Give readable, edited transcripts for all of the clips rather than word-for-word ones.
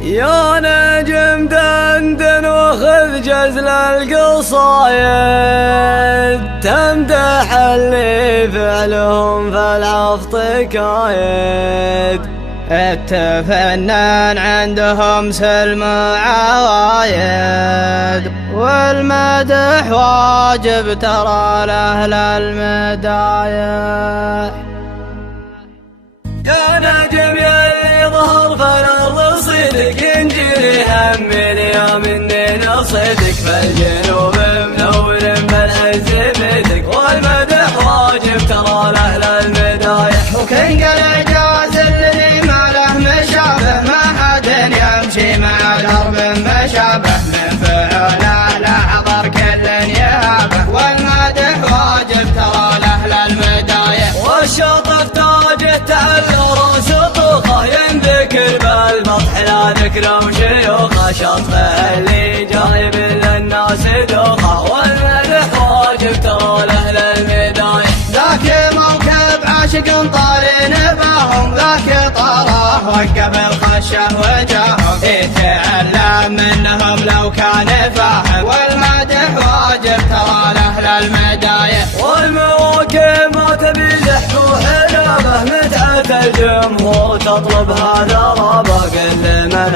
يا نجم دندن وخذ جزل القصايد، تمدح اللي فعلهم فالعفط كايد. التفنان عندهم سلم عوايد، والمدح واجب ترى لأهل المدايح. يا نجم يلي ظهر فالأرض صدق، ينجري هم اليوم إننا صدق، فالجنوب منور بالعز بدك، والمدح واجب ترى لأهل المدايح. وكن قلع جاز الذي ما له مشابه، ما حد يمشي مع درب مشابه، من فعله لحظر كل يهابه، والمدح واجب ترى لأهل المدايح. والشطف تاجه تعلر سطوخه، ينذكر بالمطح لا ذكره وشيوخه، شطفه اللي جايب للناس دوخه، والمدح واجب ترى لأهل المدايح. ذاك موكب عاشق طاري نباهم، ذاك طاراه وقف الخشه وجاهم، يتعلم منهم لو كان فاهم، والمدح واجب ترى لأهل المدايح. والمواكب ما تبي زحف وحلابه، متعة الجمهور تطلب هذا رابه، كل من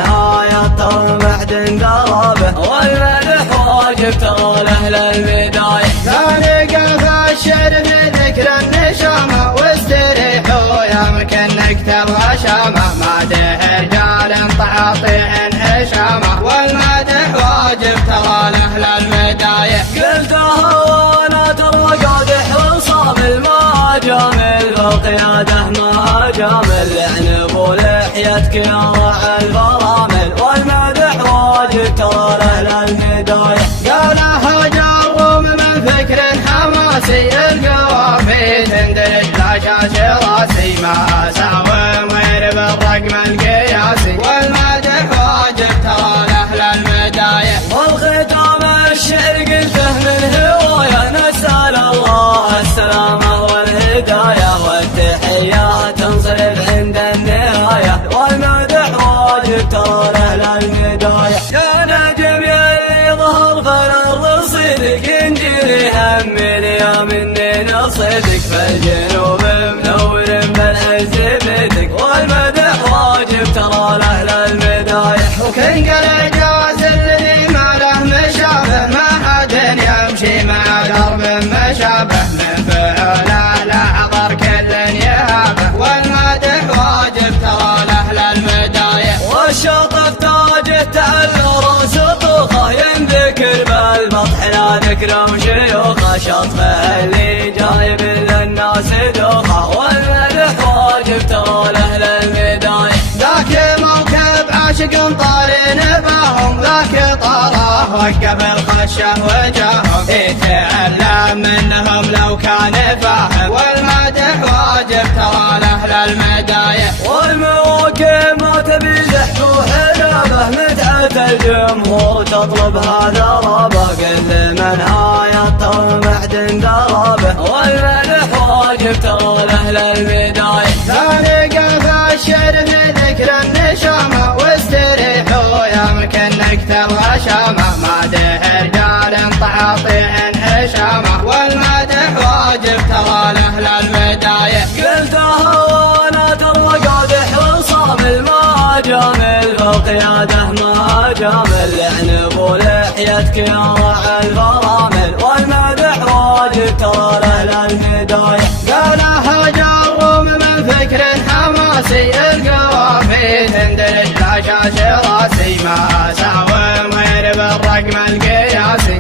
يطر بعد درابه، والمدح واجب ترى لأهل المدايح. ثاني قف الشعر بذكر النشامه، واستريحوا يمكن نكتب غشامه، مادح رجال تعاطي هشامه، والمدح واجب ترى لأهل المدايح. قلتها وانا ترى قادح وصامل، ما جامل بالقياده ما جامل، لعنب ولحيتك يا راعي البرامل، والمدح واجب ترى لأهل المدايح. قالها جرم من فكر حماسي، القوافي تندرج لا شاش راسي، ما ساوم غير بالرقم القياسي، والمدح واجب ترى لأهل المدايح. والختام الشعر قلته من هوايه، نسأل الله السلامة والهداية، والتحيات تنصرف عند النهاية، والمدح واجب ترى لأهل المدايح. يا نجم يلي ظهر فالأرض صدق، ينجري هم اليوم إننا صدق، فالجنوب منور بالعز بدك، والمدح واجب ترى لأهل المدايح. وكن قلع جاز الذي ما له مشابه، ما حد يمشي مع درب مشابه، من فعله لحظر كل يهابه، والمدح واجب ترى لأهل المدايح. والشطف تاجه تعلر سطوخه، ينذكر بالمطح لا ذكره وشيوخه، شطفه اللي جايب للناس دوخه، والمدح واجب ترى لأهل المدايح. ذاك موكب عاشق طاري نباهم، ذاك طاراه وقف الخشه وجاهم، يتعلم منهم لو كان فاهم، والمدح واجب ترى لأهل المدايح. والمواكب ما تبي زحف وحلابه، متعة الجمهور تطلب هذا رابه، كل من يطر بعد درابه، والمدح واجب ترى لأهل المدايح. ثاني قف الشعر بذكر النشامه، واستريحوا يمكن نكتب غشامه، مادح رجال تعاطي هشامه، والمدح واجب ترى لأهل المدايح. قلتها وانا ترى قادح وصامل، ما جامل بالقياده ما جامل، لعنب ولحيتك يا راعي البرامل، والمدح واجب ترى لأهل المدايح. قالها جرم من فكر حماسي، القوافي تندرج لا شاش راسي، ما ساوم غير بالرقم القياسي،